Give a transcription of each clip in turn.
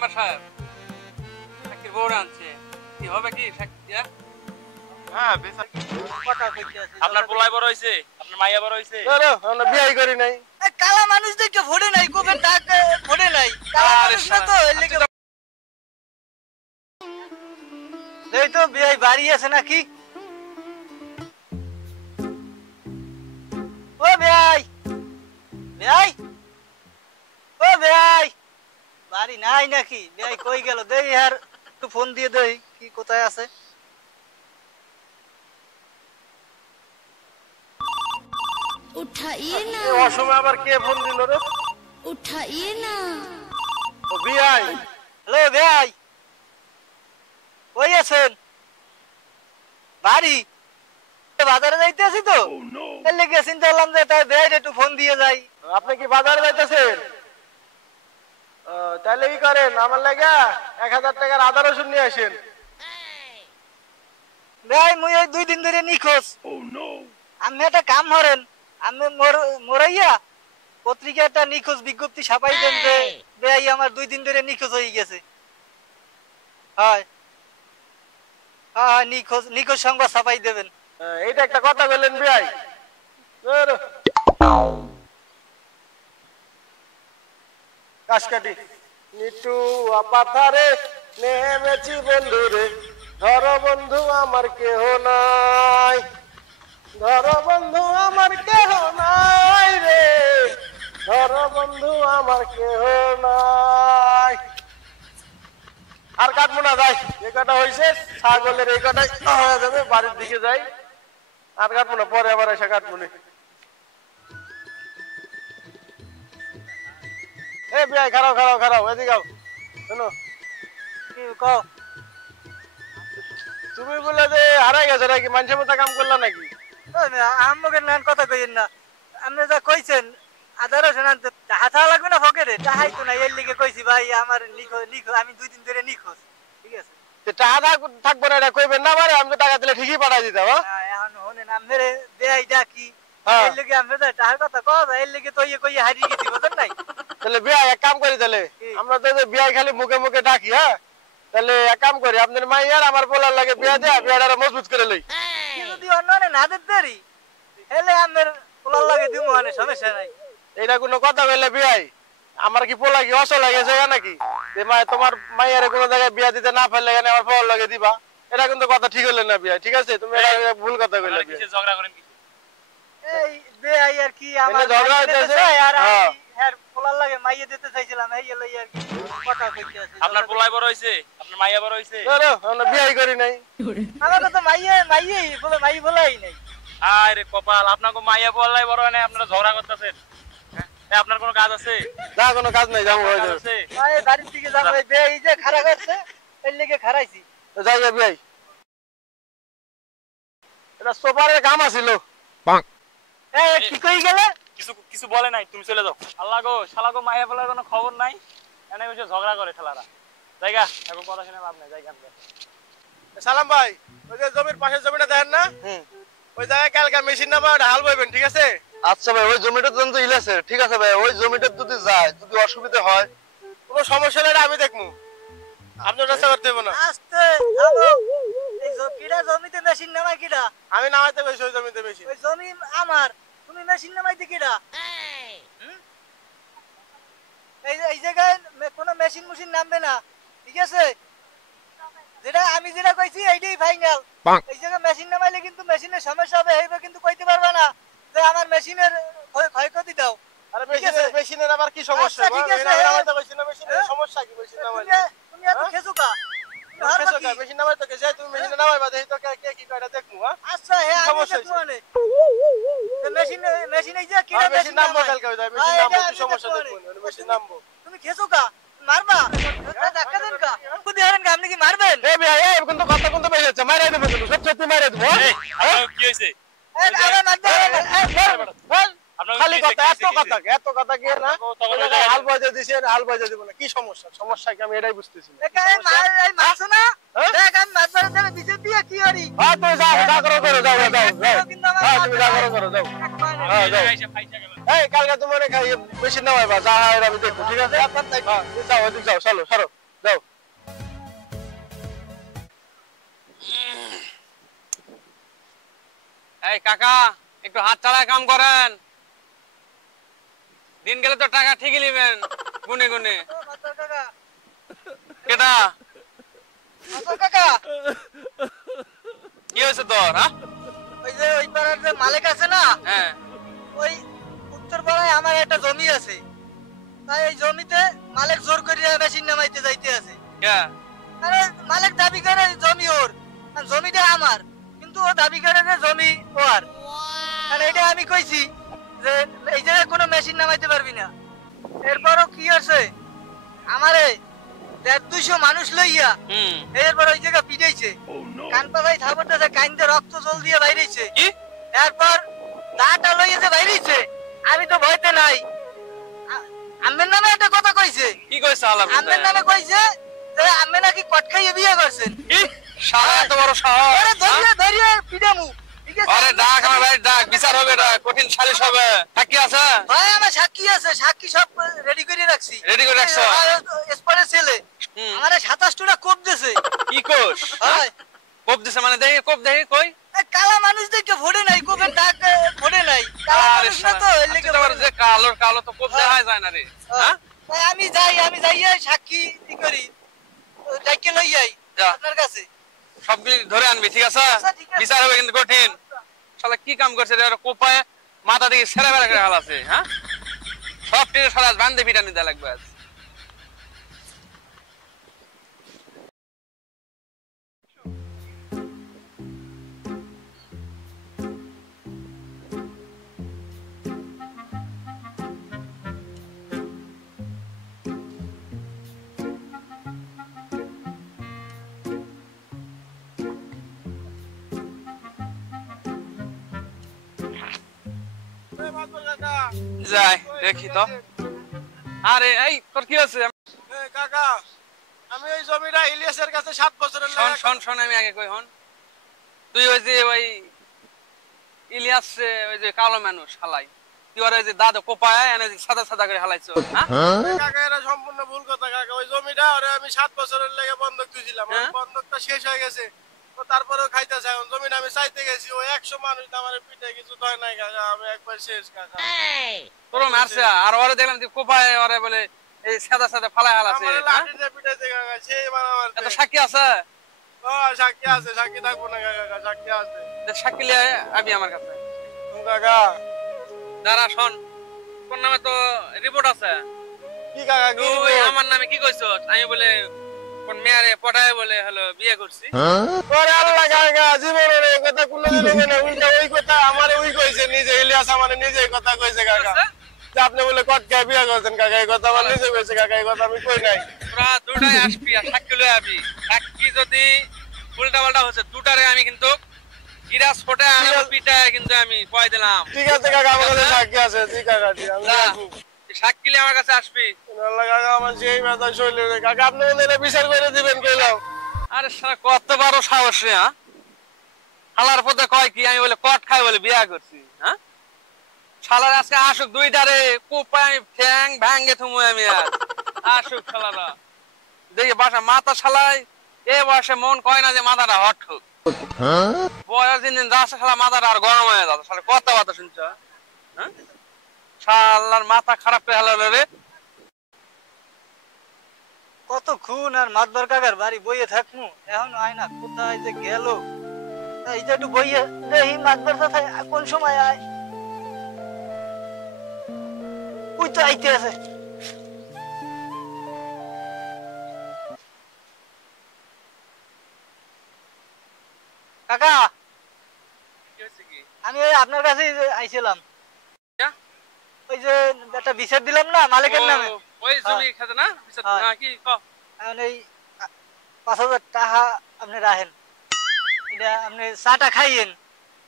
Member সাহেব চাকরির বউরে আনছে কি হবে কি সাকিয়া? হ্যাঁ কথা কইতে আছে আপনার পোলাই বড় হইছে, আপনার মাইয়া বড় হইছে। আমরা বিয়ে করি নাই। কালা মানুষ দেখে ভোটে নাই কোবেন ডাক ভোটে নাই কালা আরে মানুষ না তো এর লেগে এই তো বিয়ে বাড়ি আছে নাকি ও ভাই ভাই ও ভাই বাড়ি নাই নাকি ভাই কই গেল দেই আর একটু ফোন দিয়ে দেই কি কোথায় আছে उठाइए ना এই অসময় আবার কে ফোন দিল রে? उठाइए ना ও বিআই। হ্যালো ভাই কই আছেন বাড়ি বাজারে যাইতেছি তো এর লেগে চিন্তা করলাম যে তাই ভাই একটু ফোন দিয়ে যাই আপনি কি বাজারে যাইতেছেন? তাহলে কি করেন, আমার লাগা 1000 টাকার আদা রসুন নিয়ে আসেন। ভাই মুই এই 2 দিন ধরে নিখোঁজ আপনি একটা কাম করেন আমি মরাইয়া পত্রিকা একটা নিখোঁজ বিজ্ঞপ্তি ছাপাই দেন যে ভাই আমার 2 দিন ধরে নিখোঁজ হয়ে গেছে হয় হ্যাঁ নিখোঁজ সংবাদ ছাপাই দেবেন এইটা একটা কথা বললেন বিআই। কাশকাটি নিটু পাথারে নেমেছি বন্ধু রে, ধর বন্ধু আমার কেহ নাই, ধর বন্ধু আমার কেহ নাই রে, ধর বন্ধু আমার কেহ নাই। আর কাটবো না, যাই এই কটা হয়েছে ছাগলের এই কটাই হয়ে যাবে, বাড়ির দিকে যাই। আর কাটবো না, পরে আবার এসে কাটবো না। এ বিয়াই খারাও খারাও খারাও, এদিকে আও। শোনো কি কও তুমি বলে যে হারাই গেছো নাকি, মানুষের মতো কাম করলা নাকি? আমাকে নান কথা কইেন না আপনি যা কইছেন আদার শোনান হাতা লাগবে না পকেটে তাহাই তো না এর লিগে কইছি ভাই আমার নিখোঁজ আমি 2 দিন ধরে নিখোঁজ ঠিক আছে টাকা থাকবো না, এটা কইবেন না পারে, আমি তো টাকা দিলে ঠিকই পাঠাই দিতাম। এখন হনে না মেরে দেই ডাকি হ্যাঁ। এর লিগে আমরা টাকার কথা কও এর লিগে তো কই হারিয়ে গেছি বুঝছেন নাই তাহলে বিয়া এক কাম করি, তাহলে আমরা তো বিয়া খালি মুখে মুখে ডাকি। হ্যাঁ তাহলে এক কাম করি, আপনার মাইয়ার আমার বলার লাগে বিয়া দেয়া, বিয়াটা মজবুত করে লই। যদি অন্য না দিতে দেরি এলে আমার পোলার লাগে দিমু মানে সমস্যা নাই এটা কোনো কথা বললে বিয়াই, আমার কি পোলা কি অসল লাগে যায় নাকি যে তোমার মাইয়ারে কোনো জায়গায় বিয়া দিতে না পারলে এখানে আমার পোলার লাগে দিবা? এটা কিন্তু কথা ঠিক হলো না বিয়াই, ঠিক আছে? তুমি এটা ভুল কথা কইলে বিয়াই। ঝগড়া করেন কি? এই বেআই আর কি আমার ঝগড়া হইতেছে। আর হ্যাঁ পোলার লাগে মাইয়ে দিতে চাইছিলাম এই লই আর কি কথা কইতে আছে আপনার পোলাই বড় হইছে, আপনার মাইয়া বড় হইছে। আমরা বিয়াই করি নাই। আমার তো মাইয়ে বলে মাই বলাই নাই আরে কপাল, আপনাকে মাইয়া পোলাই বড় হয় না, আপনারা ঝগড়া করতেছেন। আপনার কোনো কাজ আছে? যা কোনো কাজ নাই, যাবো হয়ে যাবে। ভাই বাড়ির দিকে যাবো এই যে খারাপ আছে এর লেগে খারাইছি যাই যাবি ভাই, এটা সোপারের কাম আছিল। এই কি কই গেলে কিছু কিছু বলে নাই, তুমি চলে যাও। আল্লাহ গো, শালা গো, মাইয়া পোলার কোনো খবর নাই, এনে বসে ঝগড়া করে ঠেলারা। জায়গা এখন কথা শুনে লাভ নাই, জায়গা। সালাম ভাই, ওই যে জমির পাশের জমিটা দেখেন না, ওই জায়গায় কালকে মেশিন নামা হাল বইবেন, ঠিক আছে? আচ্ছা ভাই, ওই জমিটা তো ইলেছে, ঠিক আছে ভাই, ওই জমিটা যদি যায়, যদি অসুবিধা হয়, কোনো সমস্যা হলে আমি দেখবো, আপনি রাস্তা করতে হবে না। আস্তে যাবো এই কিডা জমিতে মেশিন নামাই কিডা আমি নামাইতে বেশি, ওই জমিতে বেশি। ওই জমি আমার তুমি মেশিন নামাইতে কিডা এই জায়গায় কোনো মেশিন মুশিন নামবে না, ঠিক আছে? যেটা কইছি এইটাই ফাইনাল। এই জায়গায় মেশিন নামাইলে কিন্তু মেশিনের সমস্যা হবে, এইভাবে কিন্তু কইতে পারবে না যে আমার মেশিনের ক্ষয়ক্ষতি দাও। আরে মেশিনের আবার কি সমস্যা? আচ্ছা, ঠিক আছে, নামাইতে বেশি না, মেশিনের সমস্যা কি? মেশিন নামাইলে তুমি এত খেসুকা মেশিন নামাইতে কে যায়? তুমি মেশিন নামাইবা, দেখি তো কে কি কয়টা দেখমু। হ্যাঁ আচ্ছা হ্যাঁ আমি সমস্যা দেখবো মানে মেশিন এই যে কিডা মেশিন নামবো কালকে, ওই যায় মেশিন নামবো, কি সমস্যা দেখবো, মেশিন নামবো। তুমি খেসুকা মারবা ধাক্কা দেন কা বুদ্ধি হারেন কা আপনি কি মারবেন? এ ভাই, এই কিন্তু কথা কিন্তু বেশি হচ্ছে, মাইরা দেবো কিন্তু, সত্যি মাইরা দেবো। এই আপনার কি হইছে? আরে মারবে খালি কথা, এত কথা কি না? হাল বাজে দিছে, হাল বাজে দিব না, কি সমস্যা? সমস্যা কি আমি এটাই বুঝতেছি না। এই মারছো না দেখ আমি মারবার দেবে বিচে দিয়ে কি করি হ্যাঁ তুমি যাও, যা করো করো, যাও যাও যাও। কিন্তু আমার হ্যাঁ তুমি যা করো করো, যাও। হ্যাঁ যাও। এসে ফাইটা গেল। এই কালকে তোমার খাই বেশি নামাইবা, যা হয় আমি দেখবো, ঠিক আছে? হ্যাঁ, যাও, এদিকে যাও, চলো সরো। এই কাকা একটু হাত চালায় কাম করেন, দিন গেলে তো টাকা ঠিকই নেবেন গুনে গুনে। মাতবর কাকা, কেটা মাতবর কাকা, কি হয়েছে তোর? হ্যাঁ ওই যে ওই পাড়ার যে মালিক আছে না, হ্যাঁ ওই উত্তর পাড়ায় আমার একটা জমি আছে, তাই এই জমিতে মালিক জোর করিয়া মেশিন নামাইতে যাইতে আছে। কে? আরে মালিক দাবি করে জমি ওর, আর জমিটা আমার, কিন্তু ও দাবি করে যে জমি ওর। আর এটা আমি কইছি যে এই জায়গায় কোনো মেশিন নামাইতে পারবি না। এরপরও কি হচ্ছে, আমারে 150-200 মানুষ লইয়া হুম এরপর ওই জায়গা পিটাইছে, কান পাতায় থাপড়তেছে, কাইন্দে রক্ত জল দিয়ে বাইরেছে। কি? এরপর দাটা লইয়া যে বাইরেছে, আমি তো ভয়তে নাই। আমের নামে একটা কথা কইছে, কি কইছে আলাপ? আমের নামে কইছে যে আমি নাকি কট খাইয়ে বিয়ে করছেন। কি সারা এত বড় সাহস? আরে ধরিয়ে ধরিয়ে পিটামু, ঠিক আছে? আরে ডাক আমার ভাই, ডাক, বিচার হবে, ডাক, কঠিন সালিশ হবে। সাক্ষী আছে? ভাই আমার সাক্ষী আছে, সাক্ষী সব রেডি করে রাখছি। Ready করে রাখছো? স্পটের ছেলে হুম। আমারে 27টা কোপ দিছে। কি কোষ? ভাই কোপ দিছে মানে? দেখি কোপ, দেখি কই। এই কালা মানুষ দেখে ভোটে নাই, কোপের ডাক ভোটে নাই, কালা আরে মানুষ না তো এর শালা, লেগে তুই তো আবার ভোটে যে নাই। কালোর কালো তো কোপ হ্যাঁ। দেখাই যায় না রে। হ্যাঁ ভাই আমি যাই সাক্ষী কি করি, ডাইকে লই যাই যা। আপনার কাছে। সবগুলি ধরে আনবি, ঠিক আছে? আচ্ছা, ঠিক আছে। বিচার হবে কিন্তু কঠিন। শালা কি কাম করছে রে? কোপায় মাথা দিকে সেরা বেড়া করে হালাছে। হ্যাঁ সব টিরে সারা বান্ধে পিটানি দেয়া লাগবে আজ। এই মাতবর কাকা, যাই দেখি তো। আরে এই তোর কি হচ্ছে? এই কাকা, আমি ওই জমিটা ইলিয়াসের কাছে 7 বছরের শোন লাগা শোন শোন, আমি আগে কই হন। তুই ওই যে ওই ইলিয়াস ওই যে কালো মানুষ হালাই, তুই ওর ওই যে দাদা কোপায় এনে সাদা সাদা করে হালাইছো। হ্যাঁ কাকা, এটা সম্পূর্ণ ভুল কথা কাকা। ওই জমিটা ওরে আমি 7 বছরের লেগে বন্ধক দিয়েছিলাম, ওই হ্যাঁ? বন্ধকটা শেষ হয়ে গেছে। তো তারপরেও খাইতেছে এখন। জমিটা আমি চাইতে গেছি, ওই 100 মানুষ আমার পিঠে কিছু হয় নাই কাকা, আমি একবার শেষ কাকা। তোর মারছে আর ওরে দেখলাম তুই কোপায় ওরে বলে এই সাদা সাদা ফালাই হালাছে। আমার হ্যাঁ? লাঠি দিয়ে পিটাইছে কাকা, সেই আমার এত সাক্ষী আছে? সাক্ষী আছে, সাক্ষী থাকবো না কাকা, সাক্ষী আছে। তো সাক্ষী লিয়ে আবি আমার কাছে। কাকা দাঁড়া শোন, তোর নামে তো রিপোর্ট আছে। কি কাকা, কি তুই আমার নামে কি কইছস? আমি বলে কোন মেয়ারে পটায় বলে হলো বিয়ে করছি। ওরে আল্লাহ কাকা, জীবনে এই কথা কোনোদিন হবে না। উল্টা ওই কথা আমারে ওই কইছে নিজে, ইলিয়াস আমারে নিজে এই কথা কইছে কাকা, যে আপনি বলে কটকায় বিয়ে করছেন কাকা। এই কথা আমার নিজে কইছে কাকা, এই কথা আমি কই নাই। তোরা দুটাই আসবি আর সাক্ষী লয়ে আবি। সাক্ষী যদি উল্টা পাল্টা হচ্ছে দুটারে আমি কিন্তু গিরাস ফোটে আনাবো পিটায় কিন্তু আমি কয় দিলাম। ঠিক আছে কাকা, আমার কাছে সাক্ষী আছে। ঠিক কাকা, ঠিক আমি যা, রাখবো। তুই সাক্ষী লিয়ে আমার কাছে আসবি। আল্লাহ কাকা, আমার সেই ব্যথা শৈলে কাকা, আপনি ওদের বিচার করে দিবেন কইলাম। আরে শালা কত বড় সাহস রে! হ্যাঁ হালার পথে কয় কি আমি বলে কট খাই বলে বিয়া করছি। হ্যাঁ শালার আজকে আসুক দুইটারে কোপায় ঠ্যাং ভাঙ্গে থুমু আমি আর আসুক শালারা। দেখি বাসা মাথা শালাই এ বয়সে মন কয় না যে মাথাটা হট হোক। বয়স দিন দিন যাচ্ছে শালা মাথাটা আর গরম হয়ে যাচ্ছে। শালা কথা বার্তা শুনছ? হ্যাঁ শালার মাথা খারাপ করে হালালো রে। কত খুন আর মাতবর কাকার বাড়ি বইয়ে থাকমু, এখন আয় না, কোথায় যে গেল। এই যে একটু বইয়ে দেখি মাতবর কোথায়, কোন সময় আয়। ওই তো আইতে আছে। কাকা, কি হয়েছে কি? আমি ওই আপনার কাছে আইছিলাম। ক্যা? ওই যে একটা বিচার দিলাম না মালিকের নামে, ও, ওই জমি খাতে না বিচার? হ্যাঁ। হ্যাঁ, কি ক? এখন এই 5,000 টাকা আপনি রাখেন, এটা আপনি চাটা খাইয়েন,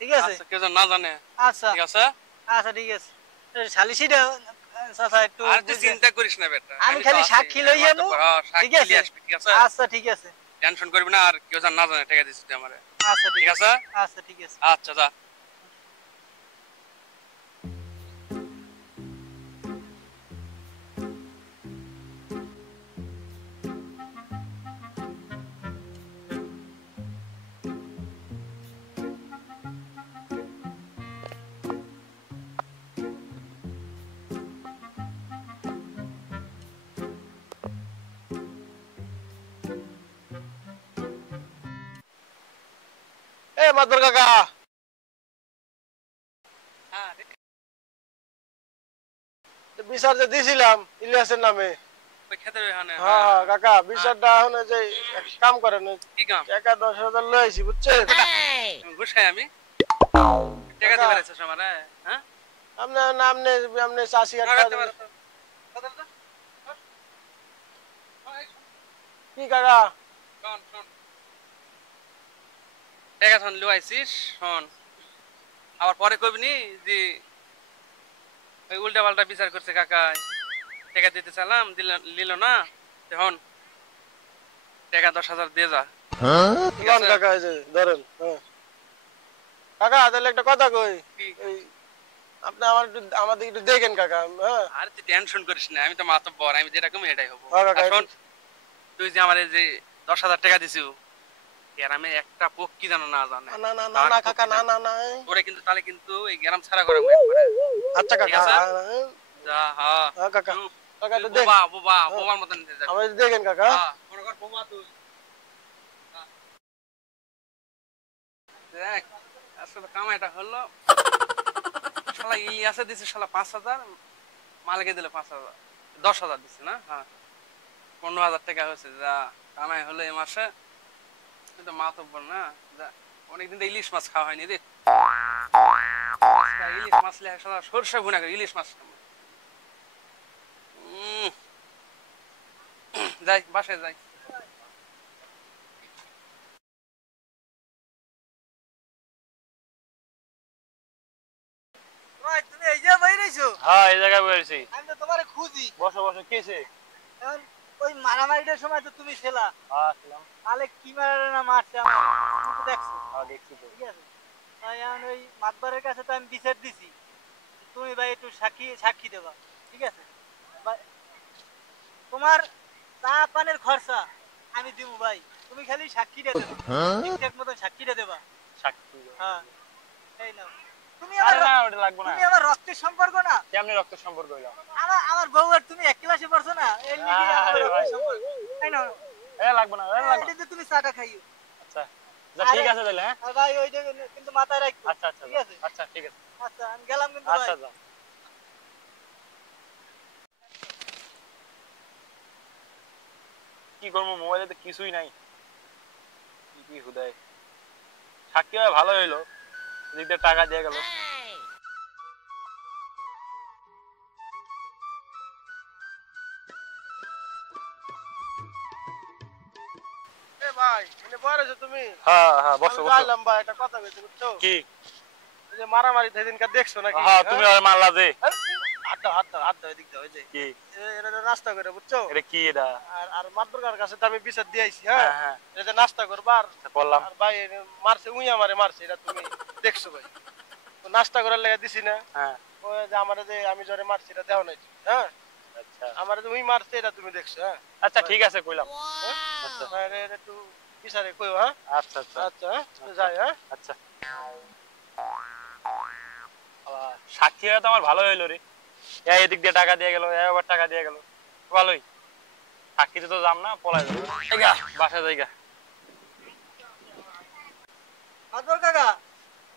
ঠিক আছে? আচ্ছা, কেউ যেন না জানে। আচ্ছা ঠিক আছে? আচ্ছা ঠিক আছে। সালিশিটা চাচা একটু আর তুই বুঝে- চিন্তা করিস না বেটা, আমি তো খালি আছি। সাক্ষী লইয়া আমার তো নু, হ্যাঁ, ঠিক সাক্ষী আছে? লিয়ে আসবি, ঠিক আছে? আচ্ছা ঠিক আছে। টেনশন করবি না, আর কেউ যেন না জানে, ঠিক আছে তুই আমারে। আচ্ছা ঠিক ঠিক আছে। আছে? আচ্ছা ঠিক আছে। আচ্ছা যা। মাদুর কাকা হ্যাঁ বিচার যে দিছিলাম ইলিয়াসের নামে ওই খেতের ওখানে হ্যাঁ হ্যাঁ কাকা বিচারটা এখন এই যে এক কাম করেন কি কাম টাকা 10,000 লই আইছি বুঝছেন ঘুষ খাই আমি টাকা দিতে পারছিস আমারে হ্যাঁ আপনি 80,000 না টাকা করতে পারো দিবেন। তো বদল তো কি কাকা শোন শোন টাকা শোন লুয়াইছিস শোন আবার পরে কবি নি যে ওই উল্টা পাল্টা বিচার করছে কাকা টাকা দিতে চালাম নিল না এখন টাকা 10,000 দিয়ে যা ঠিক লোন আছে? কাকা এই যে ধরেন হ্যাঁ। কাকা তাহলে একটা কথা কই কি? এই আপনি আমাদের একটু দেখেন কাকা হ্যাঁ আর তুই টেনশন করিস না আমি তো মাতব্বর আমি যেরকম এটাই হবো হ্যাঁ কাকা আর শোন তুই যে আমার এই যে 10,000 টাকা দিছিস গ্রামে একটা পক্ষী জানো না জানে না না না না কাকা না না না তোরে কিন্তু তাহলে কিন্তু এই গ্রাম ছাড়া করে একবারে। আচ্ছা ঠিক কাকা আছে? হ্যাঁ, যা হ্যাঁ হ্যাঁ কাকা চুপ। কাকা তুই একটু দেখ বোবা বোবা বোবার মতন নিতে যাবি আমাদের দেখেন কাকা হ্যাঁ মনে কর বোবা তুই হ্যাঁ। দেখ আসলে কামাইটা হলো শালা ইলিয়াসে দিছে শালা 5,000 মালিকে দিলে 5,000 10,000 দিছে না হ্যাঁ 15,000 টাকা হয়েছে যা কামাই হলো এই মাসে তুই তো মাতব্বর না যা অনেকদিন তো ইলিশ মাছ খাওয়া হয়নি রে আজকে ইলিশ মাছ লেখা শালা সরষে ভুনা করে ইলিশ মাছ খাবো। যাই বাসায় যাই ভাই তুমি এই যে বাইরেছো হ্যাঁ এই জায়গায় বসেছি আমি তো তোমারে খুঁজি বসো বসো কিছে এখন ওই মারামারিটার সময় তো তুমি ছিলা হ্যাঁ ছিলাম তাহলে কি মারে না মারছে আমার তুমি তো দেখছো হ্যাঁ দেখছি তো ঠিক আছে তাই এখন ওই মাতবারের কাছে তো আমি বিচার দিছি তুমি ভাই একটু সাক্ষী দেবা ঠিক আছে তোমার চা পানের খরচা আমি দিব ভাই তুমি খালি সাক্ষীটা দেবা ঠিকঠাক মতো সাক্ষীটা দেবা সাক্ষী হ্যাঁ এই নাও তুমি আরে আমার না ওটা লাগবে না তুমি আমার রক্তের সম্পর্ক না কেমনে রক্ত সম্পর্ক হইলো আমার বউ আর তুমি এক ক্লাসে পড়ছো না এই লিখে আমার আরে ভাই। রক্তের সম্পর্ক এই নাও এ লাগবে না লাগবে না এটাতে তুমি চাটা খাইও আচ্ছা যা ঠিক আছে তাহলে হ্যাঁ আর ভাই ওইটা কিন্তু মাথায় রাখো আচ্ছা আচ্ছা ঠিক আছে আচ্ছা ঠিক আছে আচ্ছা আমি গেলাম কিন্তু আচ্ছা ভাই যা কি করবো মোবাইলে তো কিছুই নাই কি হুদায় সাক্ষী হয় ভালো হইলো এদিক দিয়ে টাকা দিয়ে গেল এ ভাই এনে বসেছো তুমি হ্যাঁ হ্যাঁ বসো আমি বসো যাইলাম ভাই একটা কথা কইতে বুঝছো কি এই যে মারামারি সেদিনকার দেখছো নাকি হ্যাঁ তুমি আর মারলা যে হাত দাও এদিক দাও ওই যে কি এটা নাস্তা করে বুঝছো এটা কি এটা আর মাদুরকার কাছে তো আমি বিচার দিয়েছি হ্যাঁ হ্যাঁ হ্যাঁ এটা যে নাস্তা করবা আর করলাম আর ভাই মারছে উই আমারে মারছে এটা তুমি দেখছো ভাই তো নাস্তা করার লাগা দিছি না হ্যাঁ ওই যে আমারে যে আমি জরে মারছি এটা দেও নাই তুমি, হ্যাঁ আচ্ছা আমারে যে উই মারছে এটা তুমি দেখছো হ্যাঁ আচ্ছা ঠিক আছে কইলাম আচ্ছা ভাই এটা একটু বিচারে কইও হ্যাঁ আচ্ছা আচ্ছা আচ্ছা হ্যাঁ তো যাই হ্যাঁ আচ্ছা সাক্ষী হয়ে তো আমার ভালো হইলো রে এদিক দিয়ে টাকা দিয়ে গেল আবার টাকা দিয়ে গেল ভালোই সাক্ষীতে তো যাম না পলাই যাবো বাসায় জায়গা মাতবর কাকা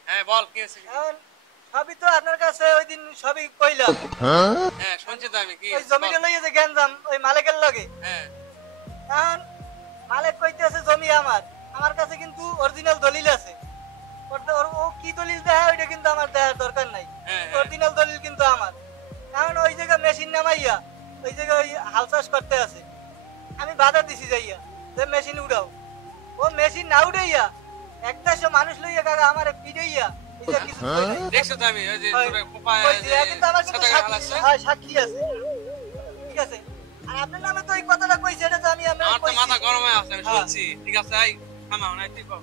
হ্যাঁ বল কি আছে এখন সবই তো আপনার কাছে ওই দিন সবই কইলাম হ্যাঁ শুনছি তো আমি কি ওই জমিটা লইয়ে যে গেঞ্জাম ওই মালিকের লগে হ্যাঁ এখন মালিক কইতেছে জমি আমার কাছে কিন্তু অরিজিনাল দলিল আছে ও কি দলিল দেয় ওইটা কিন্তু আমার দেওয়ার দরকার নাই হ্যাঁ, অরিজিনাল দলিল কিন্তু আমার কারণ ওই জায়গায় মেশিন নামাইয়া ওই জায়গায় ওই হাল চাষ করতে আছে আমি বাধা দিছি যাইয়া যে মেশিন উড়াও ও মেশিন না উড়াইয়া একটা মানুষ লইয়া কাকা আমারে পিড়াইয়া এটা কিছু কই নাই। দেখছো তো আমি ওই যে হয়, তোর পোপায় কইছি, যে কিন্তু আমার কিন্তু সাদা গায়ে হালাচ্ছে। সাক্ষী আছে ঠিক আছে আর আপনার নামে তো এই কথাটা কইছে এটা তো আমি আপনার আমার তো কইছি মাথা গরম হয়ে আছে আমি হ্যাঁ। শুনছি ঠিক আছে এই থামা নাই তুই কও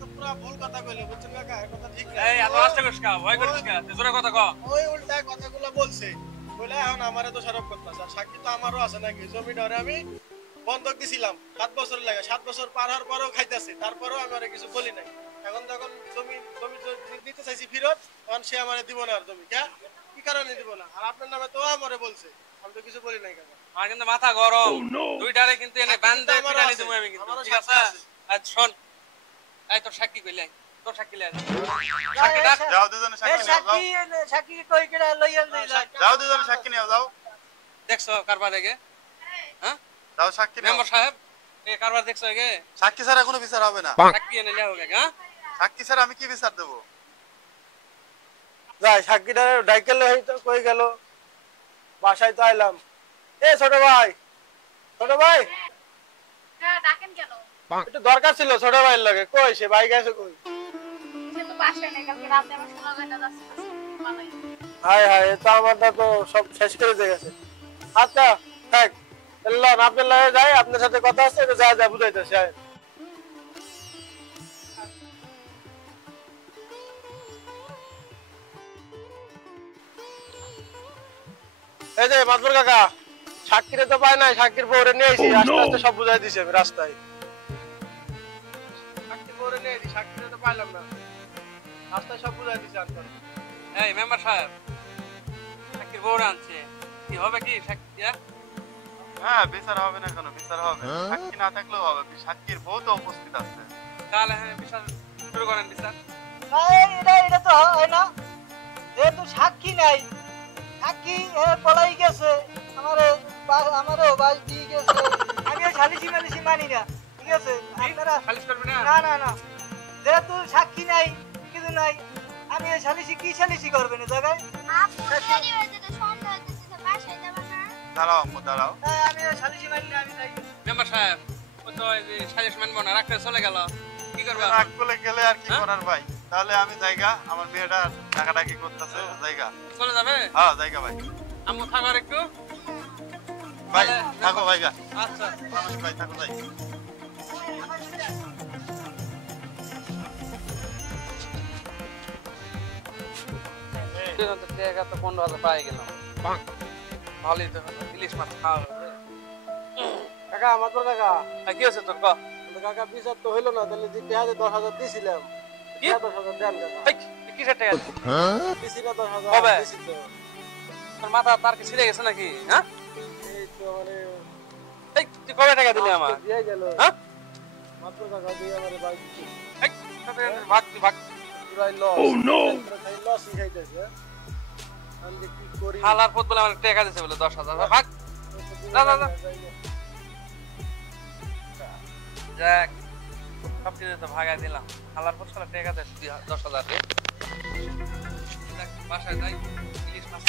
তো পুরো ভুল কথা কইলে বুঝছেন কাকা এই কথা ঠিক না এই এত রাস্তা করিস কা ভয় করিস কা তুই জোরে কথা ক ওই উল্টা কথাগুলো বলছে বলে এখন আমারে তো সরব করতেছে আর সাক্ষী তো আমারও আছে নাকি জমি ধরে আমি বন্ধক দিছিলাম 7 বছর লাগে 7 বছর পার হওয়ার পরেও খাইতেছে তারপরেও আমি আরে কিছু বলি নাই এখন যখন জমি দিতে চাইছি ফেরত তখন সে আমারে দিব না আর জমি কি কারণে দিব না আর আপনার নামে তো আমারে বলছে আমি তো কিছু বলি নাই কাকা আমার কিন্তু মাথা গরম দুইটারে কিন্তু এনে সাক্ষী বান্ধে তো আমারও পিটানি আছে, দিমু আমি কিন্তু আমারও ঠিক আছে সাক্ষী আছে। আজ শোন এই তোর সাক্ষী কইলাই তোর সাক্ষী লাগে সাক্ষী ডাক। যাও দুজনে সাক্ষী নিয়ে যাও সাক্ষী কই কেডা লইয়ান যাই যাও দুজনে সাক্ষী নিয়ে যাও দেখছো কারবার আগে হ্যাঁ যাও সাক্ষী নিয়ে মেম্বার সাহেব এই কারবার দেখছো আগে সাক্ষী ছাড়া কোনো বিচার হবে না সাক্ষী এনে লিয়া হোক হ্যাঁ সাক্ষী ছাড়া আমি কি বিচার দেবো যাই সাক্ষীটা ডাইকেল হইতো কই গেল বাসায় তো আইলাম এ ছোট ভাই হ্যাঁ ডাকেন কেন? একটু দরকার ছিল ছোট ভাইয়ের লগে কই সে ভাই গেছে কই সে তো বাসায় নেই, কালকে রাতে আমার শোনা যায় না যাচ্ছে বানাই। হায় হায় তো আমারটা তো সব শেষ করে দিয়ে গেছে আচ্ছা থাক এলাম আপনার লগে যাই আপনার সাথে কথা আছে একটু যা বুঝাইতেছি আয়। এই যে মাতবর কাকা সাক্ষীরে তো পাই নাই সাক্ষীর পরে নিয়ে আইছি আস্তে আস্তে সব বুঝাই দিছে আমি রাস্তায় সাক্ষীর পরে নিয়ে আইছি সাক্ষীরে তো পাইলাম না রাস্তায় সব বুঝাই দিছে আপনার এই মেম্বার সাহেব সাক্ষীর বউরে আনছে কি হবে কি সাক্ষী হ্যাঁ বিচার হবে না কেন বিচার হবে সাক্ষী না থাকলেও হবে সাক্ষীর বউ তো উপস্থিত আছে তাহলে হ্যাঁ বিচার শুরু করেন বিচার না এটা তো হয় না যেহেতু সাক্ষী নাই সাক্ষী পলাই গেছে আমারও বাস দিয়ে গেছে আমি সালিশি মালিশি মানি না ঠিক আছে আপনারা খালিশ করবি না না যেহেতু সাক্ষী নাই কিছু নাই আমি সালিশি কি সালিশি করবেন এই জায়গায় দাঁড়াও আম্মু দাঁড়াও আমি সালিশি মানি না আমি যাই মেম্বার সাহেব ও তো এই যে সাজেশ মানবো না রাখতে চলে গেল কি করবে রাগ বলে গেলে আর কি হ্যাঁ? করার ভাই তাহলে আমি জায়গা আমার মেয়েটা টাকাটাকি করতেছে জায়গা চলে যাবে হ্যাঁ জায়গা ভাই আম্মু থাকো আর একটু ভাই তাহলে- থাকো ভাইগা আচ্ছা মানুষ ভাই থাকো যাই টাকা তো 15,000 পাই গেলাম ভালোই তো হলো ইলিশ মাছ খাওয়া হবে কাকা মাতবর কাকা কি হচ্ছে তোর ক কিন্তু কাকা বিচার তো হইলো না তাহলে যে টাকা 10,000 দিছিলাম কি? 10,000 দেন কাকা এই, কিসের টাকা দিছিস? দিছি না 10,000 কবে? দিছি তো তোর মাথা তার কি ছিঁড়ে গেছে নাকি হ্যাঁ এই তো মানে এই, তুই কবে টাকা দিলি আমার দিয়ে গেল হ্যাঁ মাতবর কাকা দিয়ে আমারে বাইক দিছে এই, ভাগ তুই ভাগ পুরাই লস ও নো লসই খাইতেছে আমি যে কি করি হালার পথ বলে আমার টাকা দিছে বলে 10,000 ভাগ না, না, না। যাক সব কিছু তো ভাগাই দিলাম হালার পথ সালা টাকা দেয় 10,000 রে যাক, বাসায় যাই ইলিশ মাছ